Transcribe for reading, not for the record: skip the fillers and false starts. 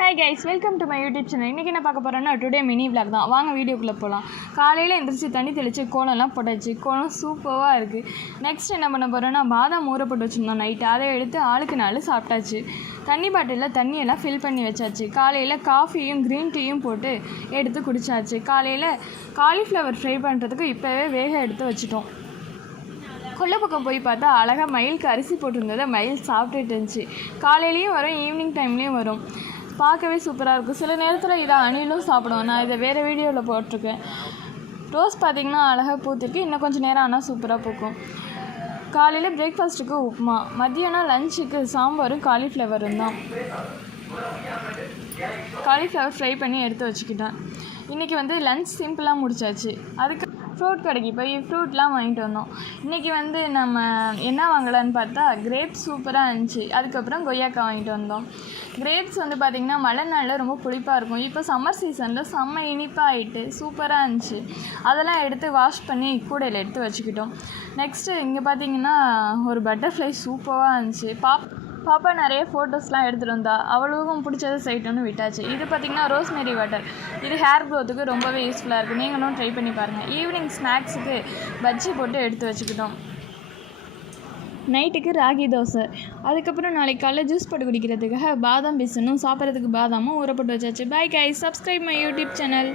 Hi guys, welcome to my YouTube channel. இன்றைக்கி என்ன பார்க்க போகிறேன்னா டுடே மினி விளாக் தான். வாங்க வீடியோக்குள்ளே போகலாம். காலையில் எந்திரிச்சு தண்ணி தெளித்து கோலம்லாம் போட்டாச்சு. கோலம் சூப்பராக இருக்குது. நெக்ஸ்ட் என்ன பண்ண போகிறேன்னா பாதாம் ஊற போட்டு வச்சுருந்தோம் நைட்டு. அதை எடுத்து ஆளுக்கு 4 சாப்பிட்டாச்சு. தண்ணி பாட்டிலில் தண்ணியெல்லாம் ஃபில் பண்ணி வச்சாச்சு. காலையில் காஃபியும் க்ரீன் டீயும் போட்டு எடுத்து குடித்தாச்சு. காலையில் காலிஃப்ளவர் ஃப்ரை பண்ணுறதுக்கு இப்போவே வேக எடுத்து வச்சுட்டோம். கொல்லை பக்கம் போய் பார்த்தா அழகாக மயிலுக்கு அரிசி போட்டிருந்ததை மயில் சாப்பிட்டுட்டு இருந்துச்சு. காலையிலையும் வரும், ஈவினிங் டைம்லேயும் வரும். பார்க்கவே சூப்பராக இருக்கும். சில நேரத்தில் இதை அணிலும் சாப்பிடுவோம். நான் இதை வேறு வீடியோவில் போட்டிருக்கேன். ரோஸ் பார்த்திங்கன்னா அழகாக பூத்திருக்கு. இன்னும் கொஞ்சம் நேரம் ஆனால் சூப்பராக பூக்கும். காலையில் பிரேக்ஃபாஸ்ட்டுக்கு உப்புமா, மதியானம் லஞ்சுக்கு சாம்பாரும் காலிஃப்ளவரும் தான். காலிஃப்ளவர் ஃப்ரை பண்ணி எடுத்து வச்சுக்கிட்டேன். இன்றைக்கி லஞ்ச் சிம்பிளாக முடிச்சாச்சு. அதுக்கு ஃப்ரூட் கடைக்கு போய் ஃப்ரூட்லாம் வாங்கிட்டு வந்தோம். இன்றைக்கி நம்ம என்ன வாங்கலான்னு பார்த்தா கிரேப்ஸ் சூப்பராக இருந்துச்சு. அதுக்கப்புறம் கொய்யாக்காய் வாங்கிட்டு வந்தோம். கிரேப்ஸ் பார்த்திங்கன்னா மழை நாளில் ரொம்ப புளிப்பாக இருக்கும். இப்போ சம்மர் சீசனில் செம்ம இனிப்பாக ஆகிட்டு சூப்பராக இருந்துச்சு. அதெல்லாம் எடுத்து வாஷ் பண்ணி கூடையில் எடுத்து வச்சுக்கிட்டோம். நெக்ஸ்ட்டு இங்கே பார்த்திங்கன்னா ஒரு பட்டர்ஃப்ளை சூப்பராக இருந்துச்சு. பாப்பா நிறைய ஃபோட்டோஸ்லாம் எடுத்துகிட்டு வந்தா. அவளுக்கும் பிடிச்சதை செய்யட்டும்னு விட்டாச்சு. இது பார்த்திங்கன்னா ரோஸ்மெரி வாட்டர். இது ஹேர் க்ரோத்துக்கு ரொம்பவே யூஸ்ஃபுல்லாக இருக்குது. நீங்களும் ட்ரை பண்ணி பாருங்கள். ஈவினிங் ஸ்நாக்ஸுக்கு பஜ்ஜி போட்டு எடுத்து வச்சுக்கிட்டோம். நைட்டுக்கு ராகி தோசை. அதுக்கப்புறம் நாளைக்கு காலைல ஜூஸ் போட்டு குடிக்கிறதுக்காக பாதாம் பிசனும் சாப்பிட்றதுக்கு பாதாமும் ஊற போட்டு வச்சாச்சு. Bye guys, subscribe my YouTube channel.